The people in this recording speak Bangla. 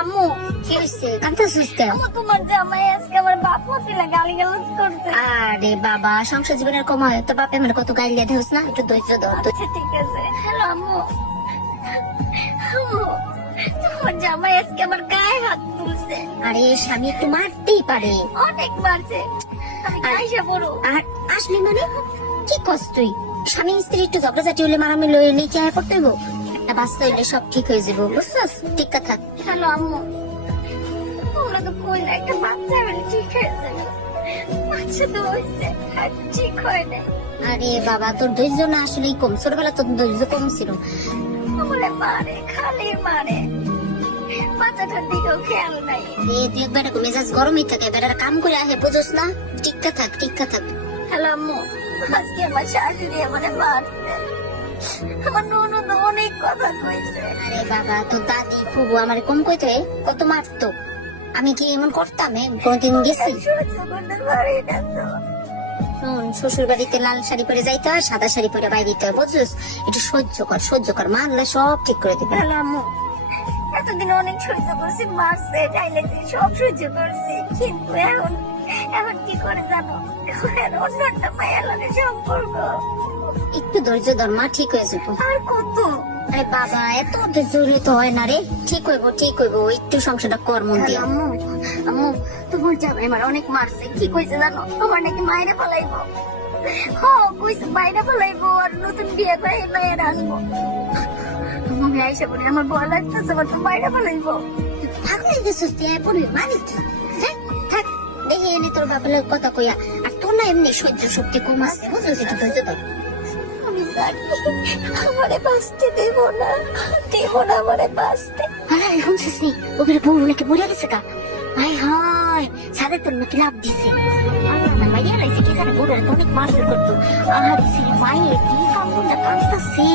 আম্মু, কি হয়েছে? কাঁদতেছিস কেন? আম্মু তোমার জামাই আজকে আমার বাপ মাতিলা গালিগালাজ করছে। আরে বাবা, সংসার জীবনের কমায় তো বাপে আমার কত গাইলে দেওস না, একটু ধৈর্য ধর। আচ্ছা ঠিক আছে। হ্যালো আম্মু, আম্মু তোমার জামাই আজকে আমার গায়ে হাত তুলছে, আরে স্বামী একটু মারতেই পারে। অনেক মারছে। আমি কাইসা বড় আর আসবি মানে কি কষ্ট তুই? স্বামী স্ত্রী একটু ঝগড়াঝাটি হলে মারামারি লইলে কি আর করতে হইব? একটা বাচ্চা হইলে সব ঠিক হয়ে যাবো, বুঝছস? ঠিক কথা। হ্যালো আম্মু, তোমরা তো কইলে একটা বাচ্চা হলে ঠিক হয়ে যাবে। বাচ্চা তো হয়েছে, আর ঠিক হয় নাই। আরে বাবা, তোর ধৈর্য না আসলেই কম, ছোটবেলা তোর ধৈর্য কম ছিল। আমারে মারে, খালি মারে, বাচ্চাটার দিকেও খেয়াল নাই। তুই একবার মেজাজ গরমই থাকে, বেটার কাম করে আহে, বুঝোস না? টিক্কা থাক, টিক্কা থাক। হ্যালো আম্মু, আজকে আমার শাশুড়ি আমারে মারছে। আমার ননদ অনেক কথা কইছে। আরে বাবা, তোর দাদি ফুবু আমার কম কইতে কত মারতো। আমি কি এমন করতাম? কোনদিন গেছি? সহ্য করতে পারি না তো। শ্বশুর বাড়িতে লাল শাড়ি পরে যাইতে হয়, সাদা শাড়ি পরে বাইরে দিতে হয়, বুঝছিস? একটু সহ্য কর, সহ্য কর, মানলে সব ঠিক করে দিবে। হ্যালো আম্মু, এতদিন অনেক সহ্য করছি, মারছে চাইলেছি, সব সহ্য করছি, কিন্তু এখন এখন কি করে জানো? এখন অন্য একটা মায়ের লাগে সম্পর্ক। একটু ধৈর্য ধর, মা ঠিক হয়ে যাবো। আর কত? আরে বাবা, এত ধৈর্য হলে তো হয় না রে। ঠিক হইব, ঠিক হইব, একটু সংসারটা কর মন দিয়ে। আম্মু, আম্মু তোমার জামাই আমার অনেক মারছে। কি কইছে জানো? তোমার নাকি মায়েরা পালাইবো। কইছে মায়েরা পালাইবো আর নতুন বিয়ে করে মায়ের আনবো। আমি আইসা বলি আমার ভয় লাগতেছে, আমার তো মায়েরা পালাইবো। থাকলে গেছিস তুই পড়বি মানে কি? হ্যাঁ থাক, দেখে এনে তোর বাবার লগে কথা কইয়া। আর তোর না এমনি সহ্য শক্তি কম আছে, বুঝছিস? একটু ধৈর্য ধর। আমি জানি আমারে বাঁচতে দেব না, দেব না আমারে বাঁচতে। আরে শুনছিস নি, ওখানে বউ নাকি মরে গেছে কা? আয় হায়, সাদে তোর নাকি লাভ দিছে। আল্লাহ, মাইয়া লাইছে কি জানে, বউরা তো অনেক মারধর করতো। আর সে মাইয়ে কি কামড়টা কাঁদতাছে।